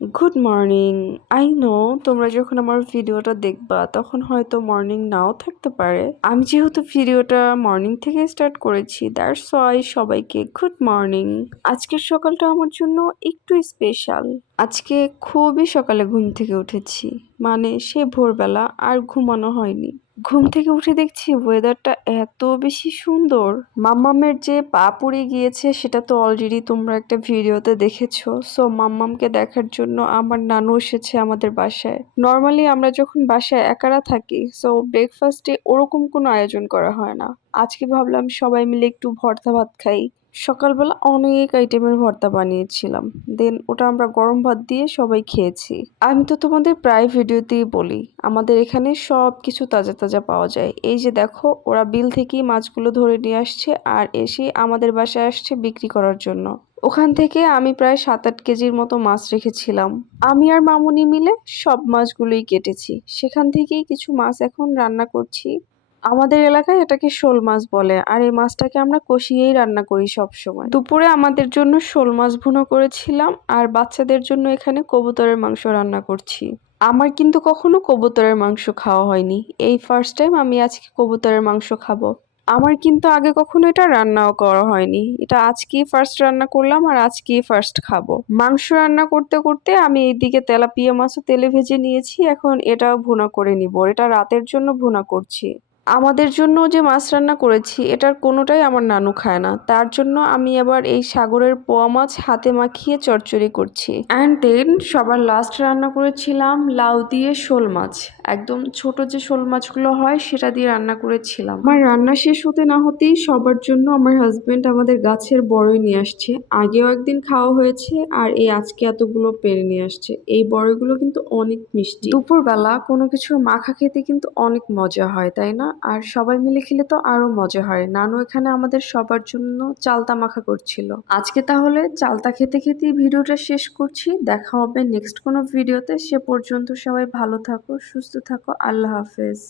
Good morning. I know তোমরা যখন আমার ভিডিওটা দেখবা তখন হয়তো মর্নিং নাও থাকতে পারে। আমি যেহেতু ভিডিওটা মর্নিং থেকে স্টার্ট করেছি, দ্যাটস ওয়াই সবাইকে গুড মর্নিং। আজকের সকালটা আমার জন্য একটু স্পেশাল। আজকে খুবই সকালে ঘুম থেকে উঠেছি, মানে সে ভোরবেলা আর ঘুমানো হয়নি। ঘুম থেকে উঠে দেখছি ওয়েদারটা এত বেশি সুন্দর। মাম্মামের যে পা পুড়ে গিয়েছে সেটা তো অলরেডি তোমরা একটা ভিডিওতে দেখেছো। সো মাম্মামকে দেখার জন্য আমার নানু এসেছে আমাদের বাসায়। নর্মালি আমরা যখন বাসায় একারা থাকি, সো ব্রেকফাস্টে ওরকম কোনো আয়োজন করা হয় না। আজকে ভাবলাম সবাই মিলে একটু ভর্তা ভাত খাই। সকালবেলা অনেক আইটেমের ভর্তা বানিয়েছিলাম, দেন ওটা আমরা গরম ভাত দিয়ে সবাই খেয়েছি। আমি তো তোমাদের প্রায় ভিডিওতেই বলি আমাদের এখানে সব কিছু তাজা তাজা পাওয়া যায়। এই যে দেখো, ওরা বিল থেকেই মাছগুলো ধরে নিয়ে আসছে আর এসে আমাদের বাসায় আসছে বিক্রি করার জন্য। ওখান থেকে আমি প্রায় 7-8 কেজির মতো মাছ রেখেছিলাম। আমি আর মামুনি মিলে সব মাছগুলোই কেটেছি। সেখান থেকেই কিছু মাছ এখন রান্না করছি। আমাদের এলাকায় এটাকে শোল মাছ বলে, আর এই মাছটাকে আমরা কষিয়েই রান্না করি সব সময়। দুপুরে আমাদের জন্য শোল মাছ ভুনা করেছিলাম, আর বাচ্চাদের জন্য এখানে কবুতরের মাংস রান্না করছি। আমার কিন্তু কখনো কবুতরের মাংস খাওয়া হয়নি, এই ফার্স্ট টাইম আমি আজকে কবুতরের মাংস খাবো। আমার কিন্তু আগে কখনো এটা রান্নাও করা হয়নি, এটা আজকেই ফার্স্ট রান্না করলাম আর আজকেই ফার্স্ট খাবো। মাংস রান্না করতে করতে আমি এইদিকে তেলাপিয়া মাছও তেলে ভেজে নিয়েছি, এখন এটাও ভুনা করে নিব। এটা রাতের জন্য ভুনা করছি। আমাদের জন্য যে মাছ রান্না করেছি এটার কোনোটাই আমার নানু খায় না, তার জন্য আমি আবার এই সাগরের পোয়া মাছ হাতে মাখিয়ে চচ্চড়ি করছি। অ্যান্ড দেন সবার লাস্ট রান্না করেছিলাম লাউ দিয়ে শোল মাছ। একদম ছোট যে শোল মাছগুলো হয় সেটা দিয়ে রান্না করেছিলাম। আমার রান্না শেষ হতে না হতেই সবার জন্য আমার হাজবেন্ড আমাদের গাছের বড়ই নিয়ে আসছে। আগেও একদিন খাওয়া হয়েছে, আর এই আজকে এতগুলো পেরে নিয়ে আসছে। এই বড়ইগুলো কিন্তু অনেক মিষ্টি। দুপুরবেলা কোনো কিছুর মাখা খেতে কিন্তু অনেক মজা হয়, তাই না? আর সবাই মিলে খেলে তো আরো মজা হয়। নানু এখানে আমাদের সবার জন্য চালতা মাখা করছিল। আজকে তাহলে চালতা খেতে খেতেই ভিডিওটা শেষ করছি। দেখা হবে নেক্সট কোনো ভিডিওতে। সে পর্যন্ত সবাই ভালো থাকো, সুস্থ থাকো। আল্লাহ হাফেজ।